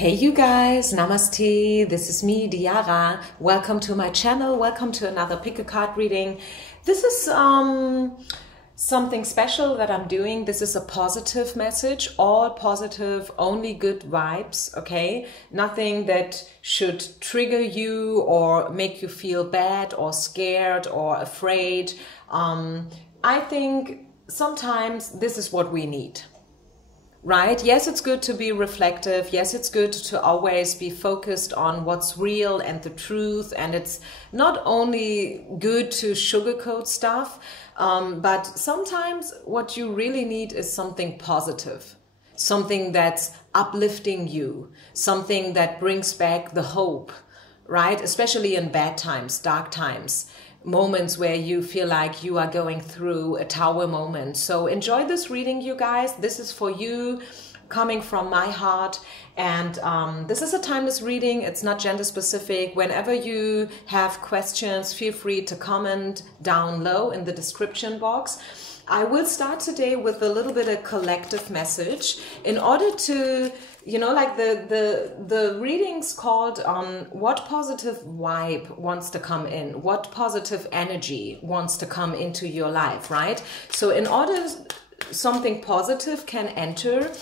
Hey you guys, Namaste, this is me, Diara. Welcome to my channel, welcome to another pick a card reading. This is something special that I'm doing. This is a positive message, all positive, only good vibes, okay? Nothing that should trigger you or make you feel bad or scared or afraid. I think sometimes this is what we need. Right? Yes, it's good to be reflective. Yes, it's good to always be focused on what's real and the truth. And it's not only good to sugarcoat stuff, but sometimes what you really need is something positive, something that's uplifting you, something that brings back the hope, right? Especially in bad times, dark times. Moments where you feel like you are going through a tower moment. So enjoy this reading, you guys. This is for you, coming from my heart. And this is a timeless reading. It's not gender specific. Whenever you have questions, feel free to comment down low in the description box. I will start today with a little bit of collective message in order to, you know, like the reading's called what positive vibe wants to come in, what positive energy wants to come into your life, right? So in order something positive can enter,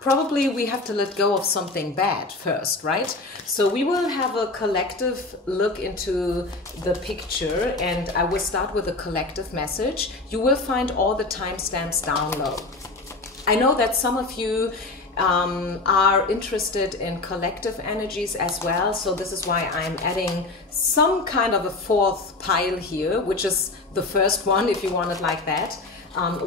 probably we have to let go of something bad first, right? So we will have a collective look into the picture, and I will start with a collective message. You will find all the timestamps down low. I know that some of you are interested in collective energies as well, so this is why I'm adding some kind of a fourth pile here, which is the first one, if you want it like that,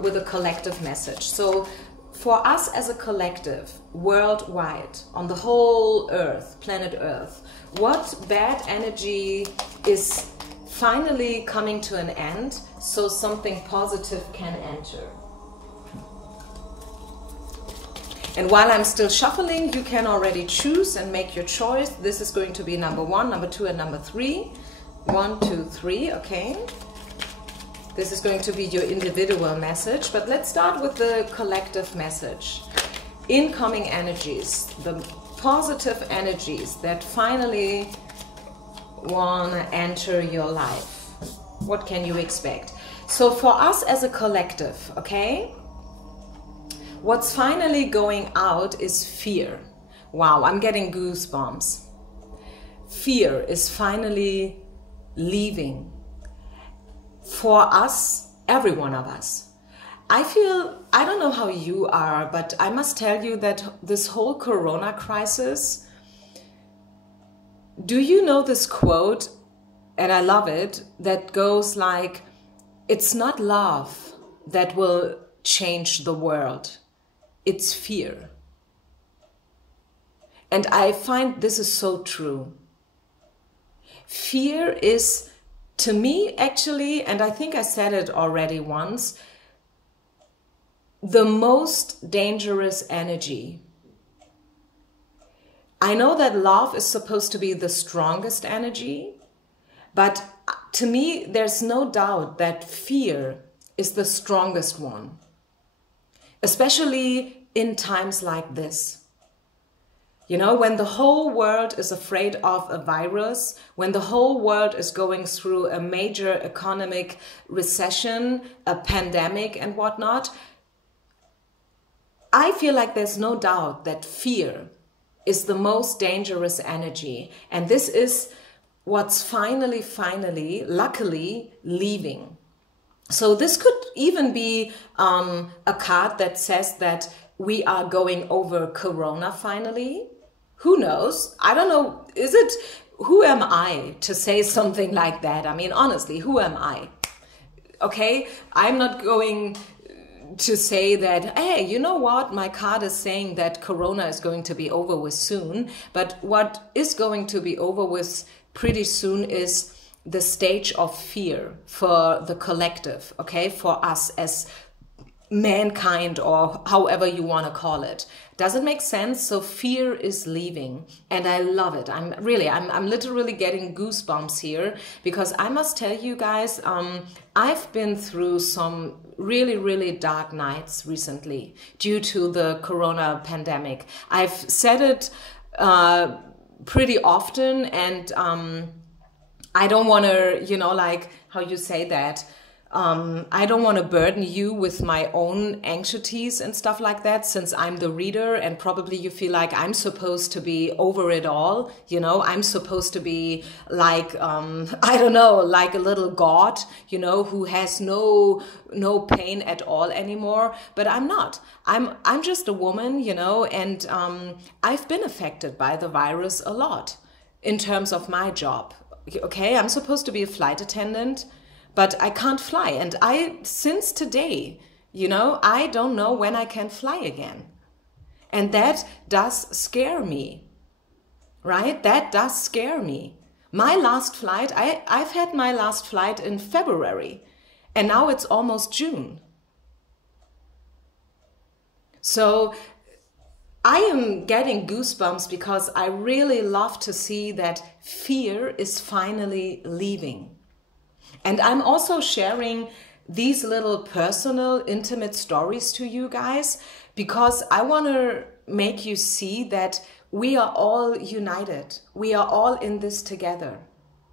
with a collective message. So for us as a collective, worldwide, on the whole Earth, planet Earth, what bad energy is finally coming to an end so something positive can enter? And while I'm still shuffling, you can already choose and make your choice. This is going to be number 1, number 2, and number 3. 1, 2, 3, okay? This is going to be your individual message, but let's start with the collective message. Incoming energies, the positive energies that finally want to enter your life. What can you expect? So for us as a collective, okay? What's finally going out is fear. Wow, I'm getting goosebumps. Fear is finally leaving. For us, every one of us. I don't know how you are, but I must tell you that this whole Corona crisis, do you know this quote, and I love it, that goes like, it's not love that will change the world. It's fear. And I find this is so true. Fear is, to me, actually, and I think I said it already once, the most dangerous energy. I know that love is supposed to be the strongest energy, but to me, there's no doubt that fear is the strongest one. Especially in times like this. You know, when the whole world is afraid of a virus, when the whole world is going through a major economic recession, a pandemic and whatnot, I feel like there's no doubt that fear is the most dangerous energy. And this is what's finally, luckily, leaving. So this could even be a card that says that we are going over Corona finally. Who knows? I don't know. Who am I to say something like that? I mean, honestly, who am I? Okay, I'm not going to say that, hey, you know what? My card is saying that Corona is going to be over with soon. But what is going to be over with pretty soon is the stage of fear for the collective, okay, for us as mankind, or however you want to call it. Does it make sense? So fear is leaving, and I love it. I'm literally getting goosebumps here, because I must tell you guys, I've been through some really dark nights recently due to the Corona pandemic. I've said it pretty often, and I don't want to, you know, like how you say that, I don't want to burden you with my own anxieties and stuff like that, since I'm the reader, and probably you feel like I'm supposed to be over it all, you know, I'm supposed to be like, I don't know, like a little god, you know, who has no pain at all anymore. But I'm not. I'm just a woman, you know, and I've been affected by the virus a lot in terms of my job. Okay, I'm supposed to be a flight attendant, but I can't fly. And since today, you know, I don't know when I can fly again. And that does scare me, right? That does scare me. My last flight, I've had my last flight in February, and now it's almost June. So I am getting goosebumps because I really love to see that fear is finally leaving. And I'm also sharing these little personal, intimate stories to you guys because I want to make you see that we are all united. We are all in this together,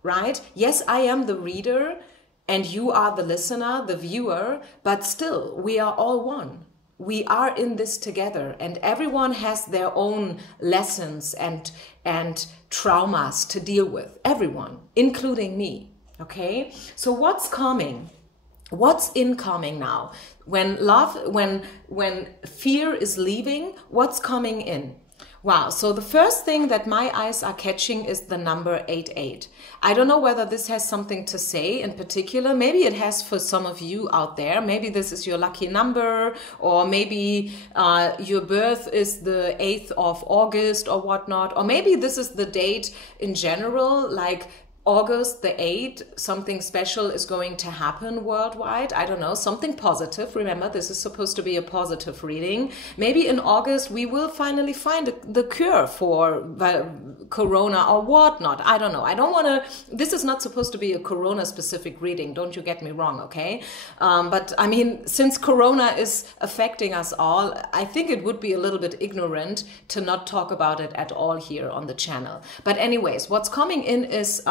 right? Yes, I am the reader and you are the listener, the viewer, but still, we are all one. We are in this together, and everyone has their own lessons and traumas to deal with. Everyone, including me. Okay, so what's coming? What's incoming now? When fear is leaving, what's coming in? Wow, so the first thing that my eyes are catching is the number 88. I don't know whether this has something to say in particular. Maybe it has for some of you out there. Maybe this is your lucky number, or maybe your birth is the 8th of August or whatnot. Or maybe this is the date in general, like August the 8th, something special is going to happen worldwide. I don't know, something positive. Remember, this is supposed to be a positive reading. Maybe in August we will finally find the cure for corona or whatnot. I don't know. I don't want to, this is not supposed to be a corona specific reading. Don't you get me wrong, okay? But I mean, since corona is affecting us all, I think it would be a little bit ignorant to not talk about it at all here on the channel. But anyways, what's coming in is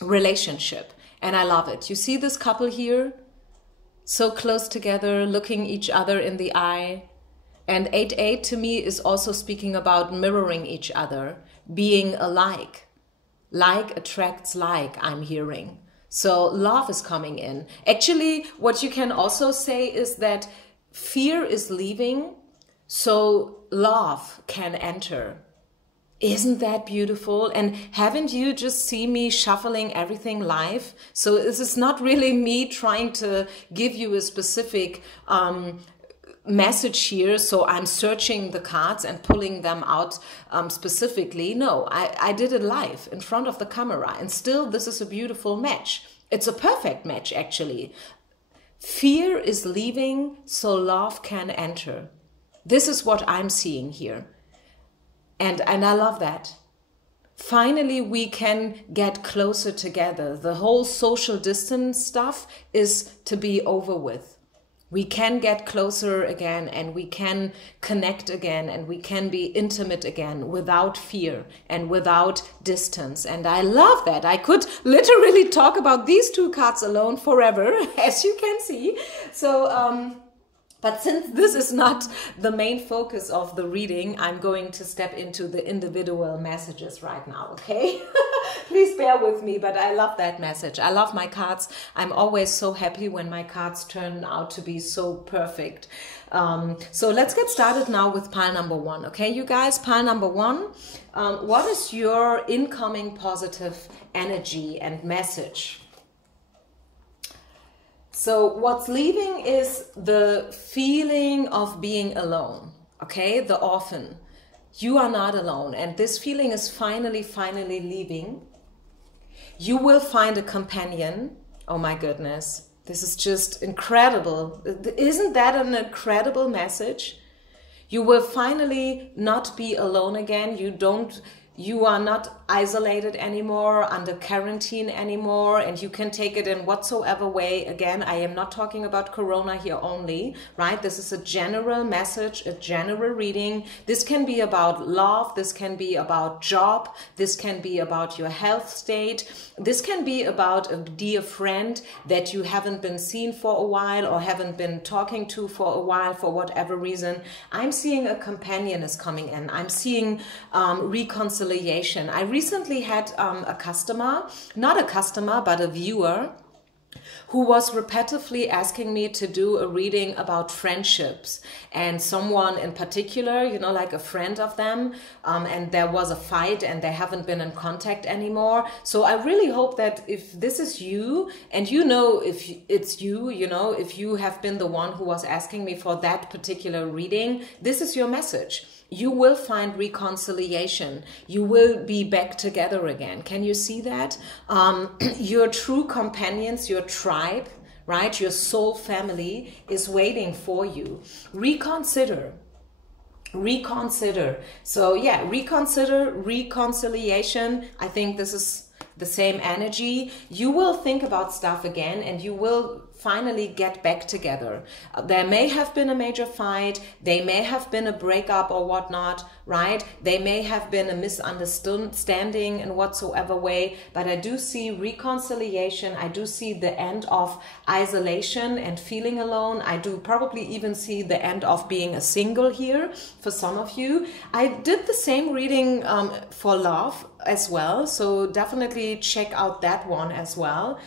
relationship, and I love it. You see this couple here, so close together, looking each other in the eye. And 88 to me is also speaking about mirroring each other, being alike. Like attracts like, I'm hearing. So love is coming in. Actually, what you can also say is that fear is leaving, so love can enter. Isn't that beautiful? And haven't you just seen me shuffling everything live? So this is not really me trying to give you a specific message here. So I'm searching the cards and pulling them out specifically. No, I did it live in front of the camera. And still, this is a beautiful match. It's a perfect match, actually. Fear is leaving, so love can enter. This is what I'm seeing here. And I love that. Finally, we can get closer together. The whole social distance stuff is to be over with. We can get closer again, and we can connect again, and we can be intimate again without fear and without distance. And I love that. I could literally talk about these two cards alone forever, as you can see. So, but since this is not the main focus of the reading, I'm going to step into the individual messages right now, okay? Please bear with me, but I love that message. I love my cards. I'm always so happy when my cards turn out to be so perfect. So let's get started now with pile number 1, okay, you guys? Pile number 1, what is your incoming positive energy and message? So what's leaving is the feeling of being alone, okay? The orphan. You are not alone, and this feeling is finally leaving. You will find a companion. Oh my goodness, this is just incredible. Isn't that an incredible message? You will finally not be alone again. You are not isolated anymore, under quarantine anymore, and you can take it in whatsoever way. Again, I am not talking about Corona here only, right? This is a general message, a general reading. This can be about love, this can be about job, this can be about your health state, this can be about a dear friend that you haven't been seen for a while or haven't been talking to for a while for whatever reason. I'm seeing a companion is coming in. I'm seeing reconciliation. I recently had a customer, not a customer, but a viewer, who was repetitively asking me to do a reading about friendships and someone in particular, you know, like a friend of them, and there was a fight and they haven't been in contact anymore. So I really hope that if this is you, and you know if it's you, you know, if you have been the one who was asking me for that particular reading, this is your message. You will find reconciliation. You will be back together again. Can you see that? Your true companions, your tribe, right? Your soul family is waiting for you. Reconsider. Reconsider. So yeah, reconsider, reconciliation. I think this is the same energy. You will think about stuff again and you will finally get back together. There may have been a major fight, they may have been a breakup or whatnot, right? They may have been a misunderstanding in whatsoever way, but I do see reconciliation. I do see the end of isolation and feeling alone. I do probably even see the end of being a single here for some of you. I did the same reading for love as well, so definitely check out that one as well.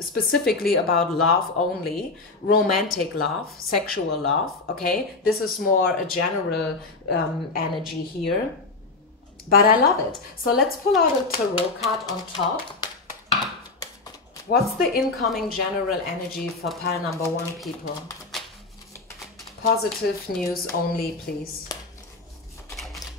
Specifically about love only, romantic love, sexual love, okay? This is more a general energy here, but I love it. So let's pull out a tarot card on top. What's the incoming general energy for pile number 1, people? Positive news only, please.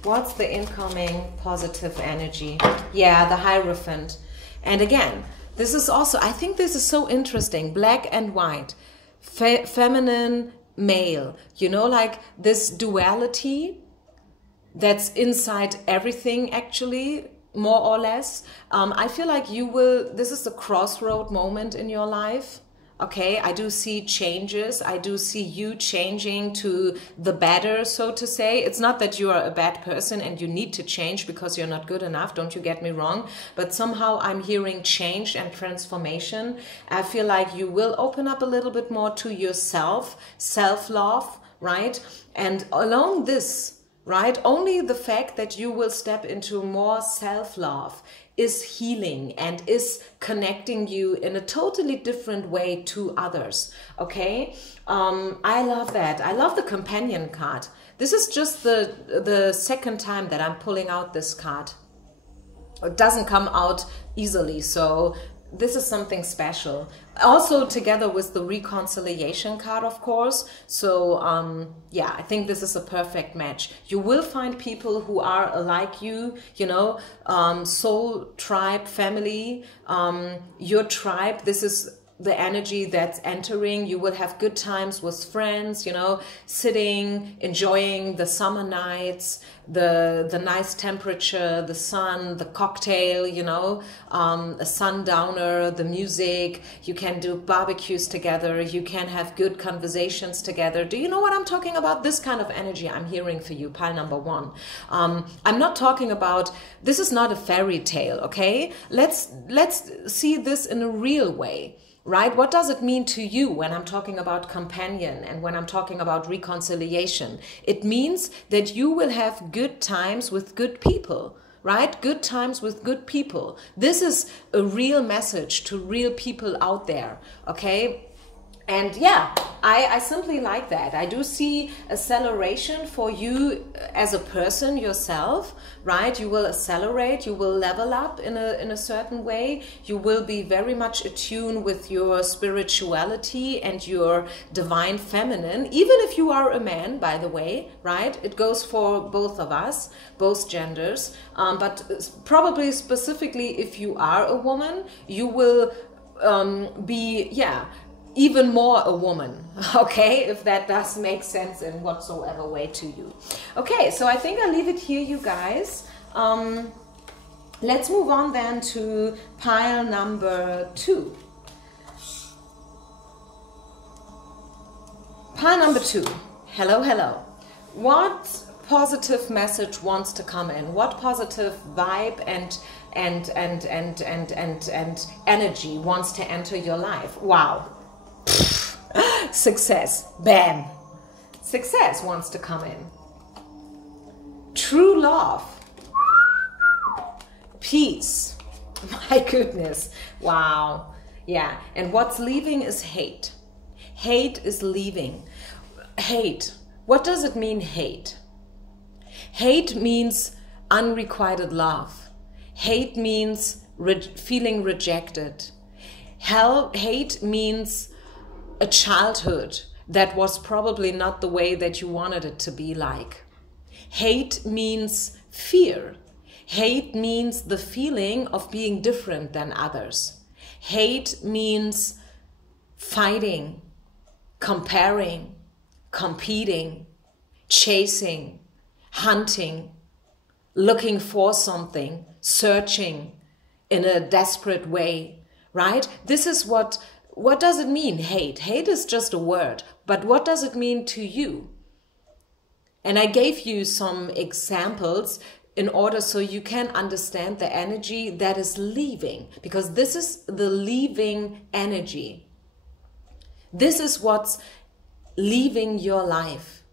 What's the incoming positive energy? Yeah, the Hierophant. And again, this is also, I think this is so interesting. Black and white, feminine, male, you know, like this duality that's inside everything actually, more or less. I feel like you will, this is the crossroad moment in your life. Okay, I do see changes. I do see you changing to the better, so to say. It's not that you are a bad person and you need to change because you're not good enough, don't you get me wrong. But somehow I'm hearing change and transformation. I feel like you will open up a little bit more to yourself, self-love, right? And along this, right, only the fact that you will step into more self-love is healing and is connecting you in a totally different way to others, okay? I love that. I love the companion card. This is just the second time that I'm pulling out this card. It doesn't come out easily, so this is something special. Also together with the reconciliation card, of course. So yeah, I think this is a perfect match. You will find people who are like you, you know, soul, tribe, family, your tribe. This is the energy that's entering. You will have good times with friends, you know, sitting, enjoying the summer nights, the nice temperature, the sun, the cocktail, you know, a sundowner, the music. You can do barbecues together. You can have good conversations together. Do you know what I'm talking about? This kind of energy I'm hearing for you, pile number 1. I'm not talking about, this is not a fairy tale, okay? Let's see this in a real way. Right? What does it mean to you when I'm talking about companion and when I'm talking about reconciliation? It means that you will have good times with good people, right? Good times with good people. This is a real message to real people out there, okay? And yeah, I simply like that. I do see acceleration for you as a person yourself, right? You will accelerate, you will level up in a certain way. You will be very much attuned with your spirituality and your divine feminine, even if you are a man, by the way, right? It goes for both of us, both genders, but probably specifically if you are a woman, you will be, yeah, even more a woman, okay, if that does make sense in whatsoever way to you. Okay, so I think I'll leave it here, you guys. Let's move on then to pile number 2. Pile number 2. Hello, hello. What positive message wants to come in? What positive vibe and energy wants to enter your life? Wow. Success. Bam. Success wants to come in. True love. Peace. My goodness. Wow. Yeah. And what's leaving is hate. Hate is leaving. Hate. What does it mean, hate? Hate means unrequited love. Hate means feeling rejected. Hate means a childhood that was probably not the way that you wanted it to be like. Hate means fear. Hate means the feeling of being different than others. Hate means fighting, comparing, competing, chasing, hunting, looking for something, searching in a desperate way, right? This is what does it mean, hate? Hate is just a word, but what does it mean to you? And I gave you some examples in order so you can understand the energy that is leaving, because this is the leaving energy. This is what's leaving your life.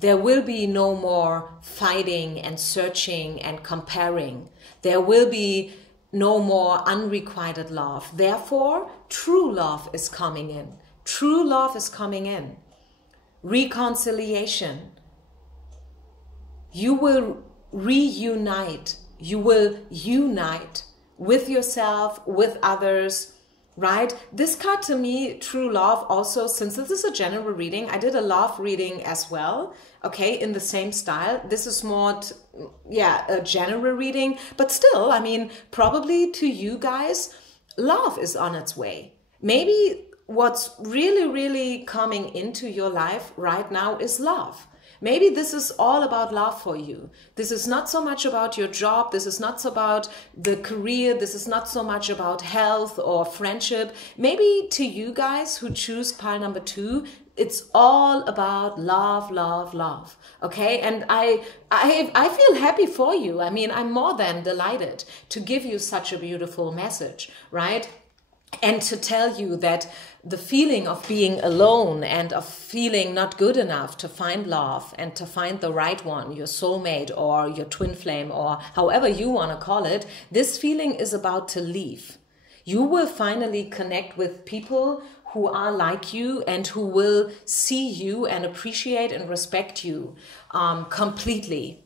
There will be no more fighting and searching and comparing. There will be no more unrequited love. Therefore, true love is coming in. True love is coming in. Reconciliation. You will reunite. You will unite with yourself, with others, right? This card to me, true love, also, since this is a general reading, I did a love reading as well, okay, in the same style. This is more, a general reading, but still, I mean, probably to you guys, love is on its way. Maybe what's really, really coming into your life right now is love. Maybe this is all about love for you. This is not so much about your job. This is not so about the career. This is not so much about health or friendship. Maybe to you guys who choose pile number 2, it's all about love, love, love. Okay? And I feel happy for you. I mean, I'm more than delighted to give you such a beautiful message, right? And to tell you that the feeling of being alone and of feeling not good enough to find love and to find the right one, your soulmate or your twin flame or however you want to call it, this feeling is about to leave. You will finally connect with people who are like you and who will see you and appreciate and respect you completely.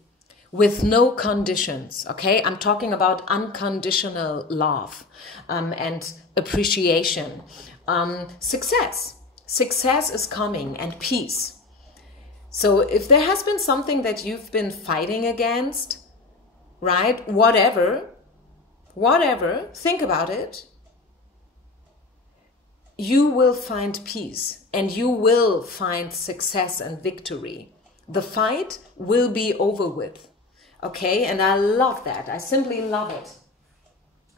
With no conditions, okay? I'm talking about unconditional love and appreciation. Success. Success is coming, and peace. So if there has been something that you've been fighting against, right? Whatever, think about it. You will find peace and you will find success and victory. The fight will be over with. Okay, and I love that. I simply love it.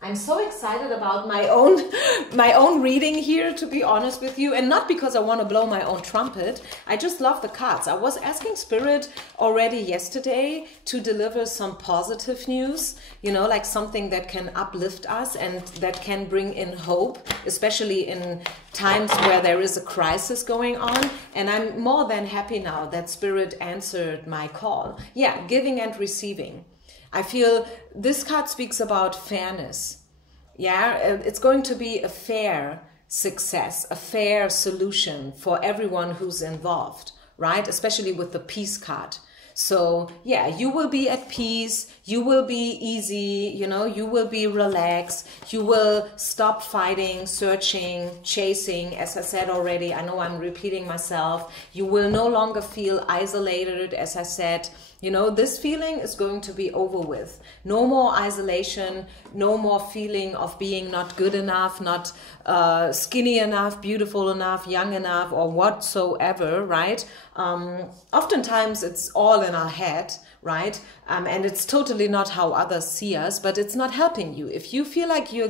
I'm so excited about my own reading here, to be honest with you, and not because I want to blow my own trumpet. I just love the cards. I was asking Spirit already yesterday to deliver some positive news, you know, like something that can uplift us and that can bring in hope, especially in times where there is a crisis going on. And I'm more than happy now that Spirit answered my call. Yeah, giving and receiving. I feel this card speaks about fairness. Yeah, it's going to be a fair success, a fair solution for everyone who's involved, right? Especially with the peace card. So yeah, you will be at peace, you will be easy, you know, you will be relaxed, you will stop fighting, searching, chasing, as I said already. I know I'm repeating myself. You will no longer feel isolated, as I said. You know, this feeling is going to be over with. No more isolation, no more feeling of being not good enough, not skinny enough, beautiful enough, young enough, or whatsoever, right? Oftentimes it's all in our head, right? And it's totally not how others see us, but it's not helping you. If you feel like you're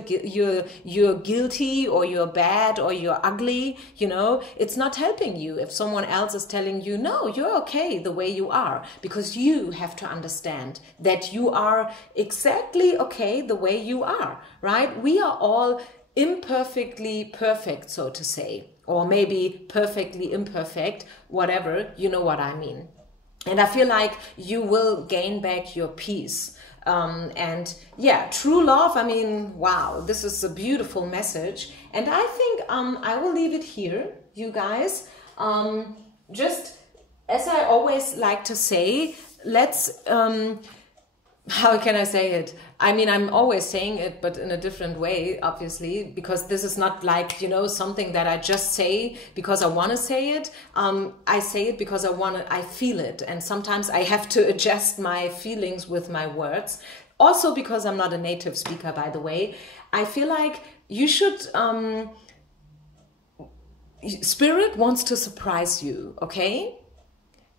guilty or you're bad or you're ugly, you know, it's not helping you. If someone else is telling you, no, you're okay the way you are, because you have to understand that you are exactly okay the way you are, right? We are all imperfectly perfect, so to say, or maybe perfectly imperfect, whatever, you know what I mean. And I feel like you will gain back your peace. And yeah, true love, I mean, wow, this is a beautiful message. And I think I will leave it here, you guys. Just as I always like to say, let's, how can I say it? I mean, I'm always saying it, but in a different way, obviously, because this is not like, you know, something that I just say because I want to say it. I say it because I feel it. And sometimes I have to adjust my feelings with my words. Also because I'm not a native speaker, by the way. I feel like you should, Spirit wants to surprise you, okay?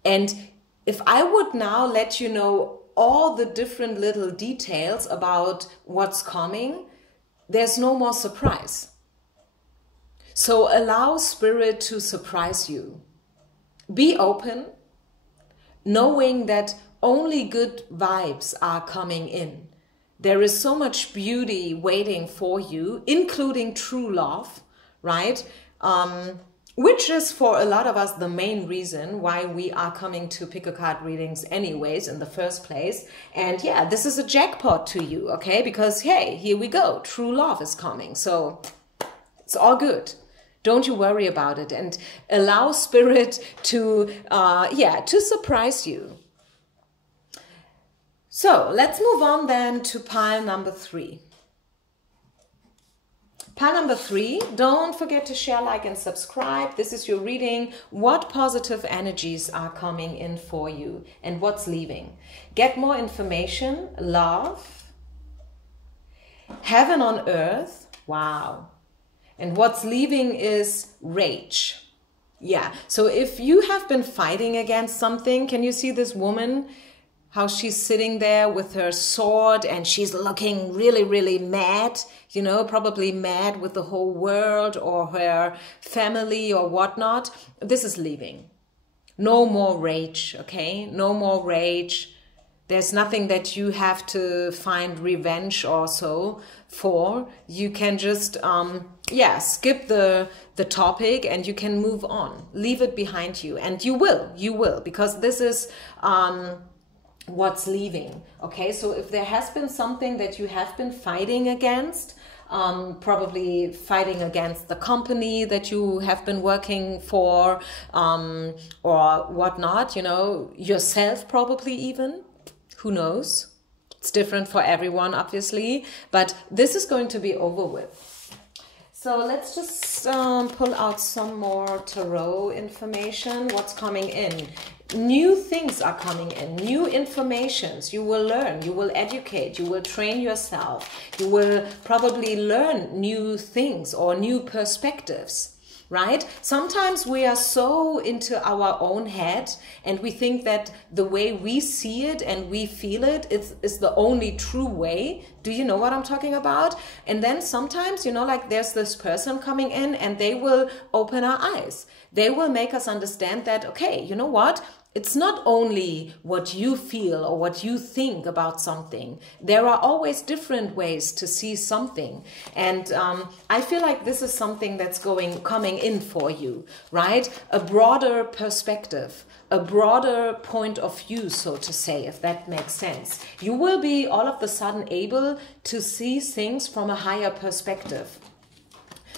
And if I would now let you know all the different little details about what's coming, there's no more surprise. So allow Spirit to surprise you. Be open, knowing that only good vibes are coming in. There is so much beauty waiting for you, including true love, right? Which is for a lot of us the main reason why we are coming to pick a card readings anyways in the first place. And yeah, this is a jackpot to you, okay? Because hey, here we go, true love is coming. So it's all good. Don't you worry about it, and allow Spirit to, to surprise you. So let's move on then to pile number 3. Pile number 3, don't forget to share, like, and subscribe. This is your reading. What positive energies are coming in for you and what's leaving? Get more information, love, heaven on earth, wow. And what's leaving is rage. Yeah, so if you have been fighting against something, can you see this woman? How she's sitting there with her sword and she's looking really, really mad, you know, probably mad with the whole world or her family or whatnot. This is leaving. No more rage, okay? No more rage. There's nothing that you have to find revenge or so for. You can just, skip the topic and you can move on. Leave it behind you. And you will, because this is... what's leaving, okay? So if there has been something that you have been fighting against, probably fighting against the company that you have been working for, or whatnot, you know, yourself probably even, who knows? It's different for everyone, obviously, but this is going to be over with. So let's just pull out some more tarot information. What's coming in? New things are coming in, new informations. You will learn, you will educate, you will train yourself. You will probably learn new things or new perspectives, right? Sometimes we are so into our own head and we think that the way we see it and we feel it is the only true way. Do you know what I'm talking about? And then sometimes, you know, like there's this person coming in and they will open our eyes. They will make us understand that, okay, you know what? It's not only what you feel or what you think about something. There are always different ways to see something. And I feel like this is something that's coming in for you, right? A broader perspective, a broader point of view, so to say, if that makes sense. You will be all of a sudden able to see things from a higher perspective.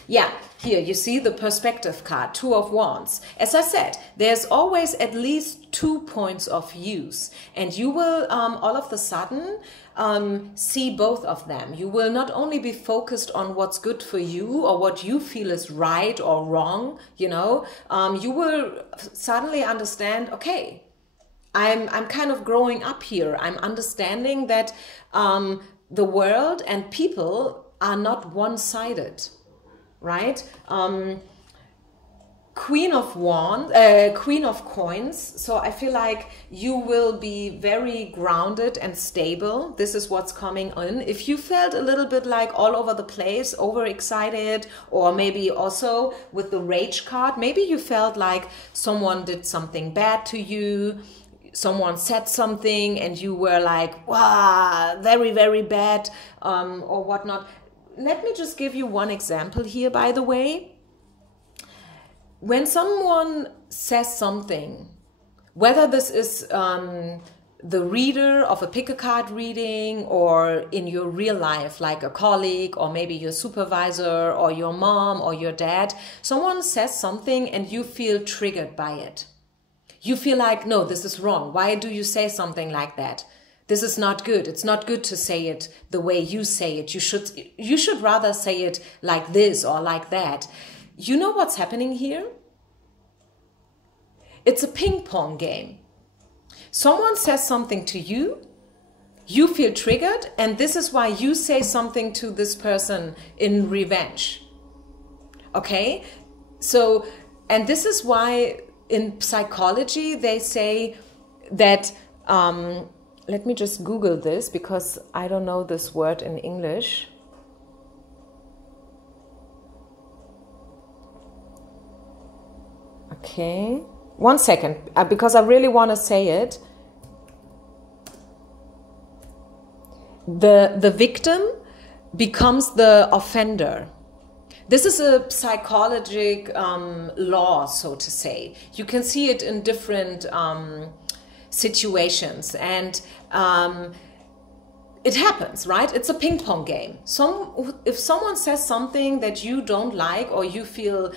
Yeah, here you see the perspective card, 2 of Wands. As I said, there's always at least 2 points of views, and you will all of a sudden see both of them. You will not only be focused on what's good for you or what you feel is right or wrong, you know, you will suddenly understand, okay, I'm kind of growing up here. I'm understanding that the world and people are not one-sided. Right? Queen of Coins. So I feel like you will be very grounded and stable. This is what's coming in. If you felt a little bit like all over the place, overexcited, or maybe also with the Rage card, maybe you felt like someone did something bad to you, someone said something and you were like, wow, very, very bad, or whatnot. Let me just give you one example here, by the way. When someone says something, whether this is the reader of a pick a card reading or in your real life, like a colleague or maybe your supervisor or your mom or your dad, someone says something and you feel triggered by it. You feel like, no, this is wrong. Why do you say something like that? This is not good. It's not good to say it the way you say it. You should rather say it like this or like that. You know what's happening here? It's a ping pong game. Someone says something to you, you feel triggered, and this is why you say something to this person in revenge. Okay? So, and this is why in psychology they say that, let me just Google this because I don't know this word in English. Okay, one second, because I really want to say it. The victim becomes the offender. This is a psychological law, so to say. You can see it in different situations, and it happens, right? It's a ping pong game. If someone says something that you don't like or you feel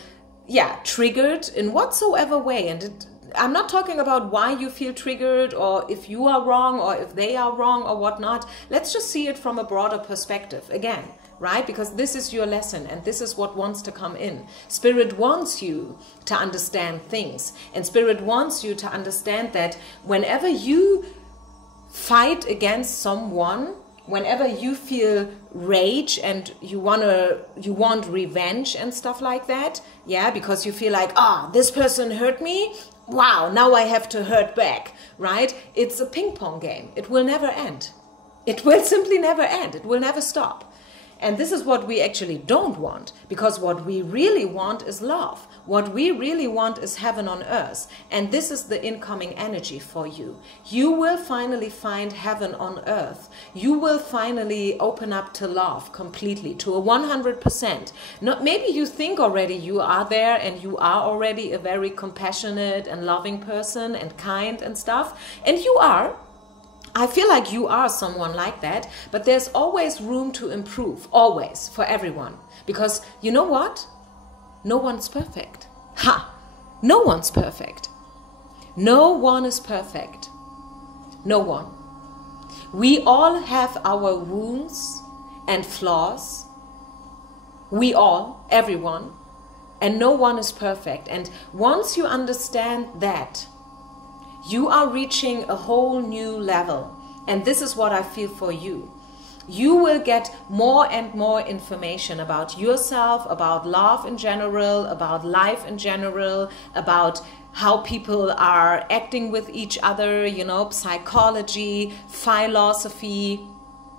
triggered in whatsoever way, and I'm not talking about why you feel triggered or if you are wrong or if they are wrong or whatnot. Let's just see it from a broader perspective again, right? Because this is your lesson and this is what wants to come in. Spirit wants you to understand things, and Spirit wants you to understand that whenever you fight against someone, whenever you feel rage and you want revenge and stuff like that, because you feel like, this person hurt me, wow, now I have to hurt back, right? It's a ping pong game. It will never end. It will simply never end. It will never stop. And this is what we actually don't want, because what we really want is love. What we really want is heaven on earth. And this is the incoming energy for you. You will finally find heaven on earth. You will finally open up to love completely, to a 100%. Maybe you think already you are there and you are already a very compassionate and loving person and kind and stuff. And you are. I feel like you are someone like that, but there's always room to improve, always, for everyone. Because you know what? No one's perfect. No one's perfect. No one is perfect. No one. We all have our wounds and flaws. We all, everyone. And no one is perfect. And once you understand that, you are reaching a whole new level. And this is what I feel for you. You will get more and more information about yourself, about love in general, about life in general, about how people are acting with each other, psychology, philosophy.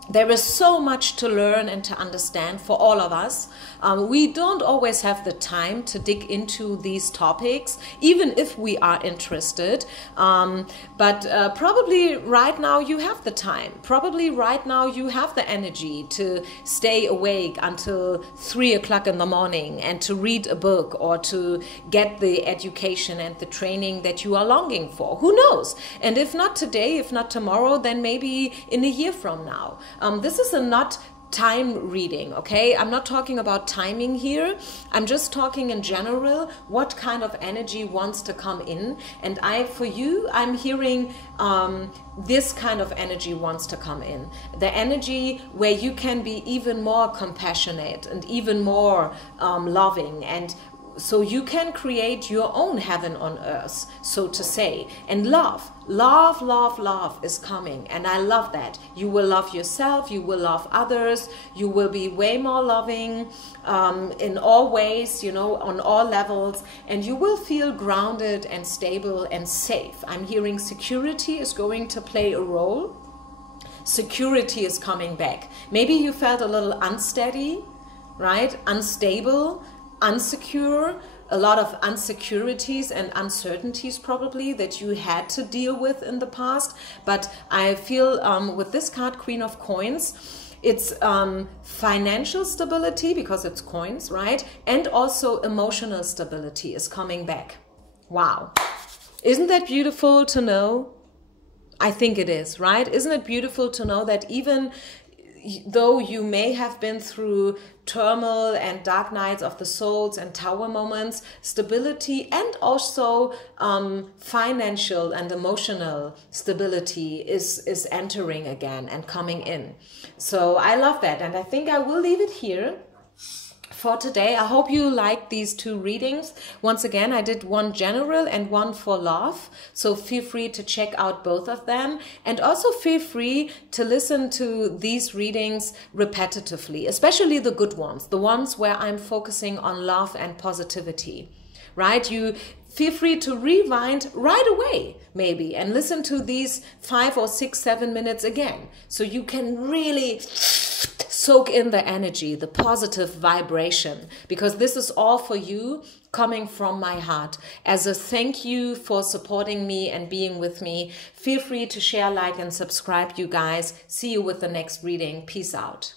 There is so much to learn and to understand for all of us. We don't always have the time to dig into these topics, even if we are interested. But probably right now you have the time. Probably right now you have the energy to stay awake until 3 o'clock in the morning and to read a book or to get the education and the training that you are longing for. Who knows? And if not today, if not tomorrow, then maybe in a year from now. This is a not time reading, okay? I'm not talking about timing here. I'm just talking in general, what kind of energy wants to come in. And for you, I'm hearing this kind of energy wants to come in. The energy where you can be even more compassionate and even more loving, and so you can create your own heaven on earth, so to say. And love, love, love, love is coming. And I love that. You will love yourself, you will love others, you will be way more loving in all ways, you know, on all levels. And you will feel grounded and stable and safe. I'm hearing security is going to play a role. Security is coming back. Maybe you felt a little unsteady, right? Unstable, unsecure, a lot of insecurities and uncertainties probably that you had to deal with in the past. But I feel with this card, Queen of Coins, it's financial stability because it's coins, right? And also emotional stability is coming back. Wow. Isn't that beautiful to know? I think it is, right? Isn't it beautiful to know that even though you may have been through turmoil and dark nights of the souls and tower moments, stability and also financial and emotional stability is entering again and coming in. So I love that, and I think I will leave it here for today. I hope you liked these two readings. Once again, I did one general and one for love, so feel free to check out both of them, and also feel free to listen to these readings repetitively, especially the good ones, the ones where I'm focusing on love and positivity, right? You feel free to rewind right away maybe and listen to these 5 or 6, 7 minutes again, so you can really soak in the energy, the positive vibration, because this is all for you, coming from my heart. As a thank you for supporting me and being with me. Feel free to share, like, and subscribe, you guys. See you with the next reading. Peace out.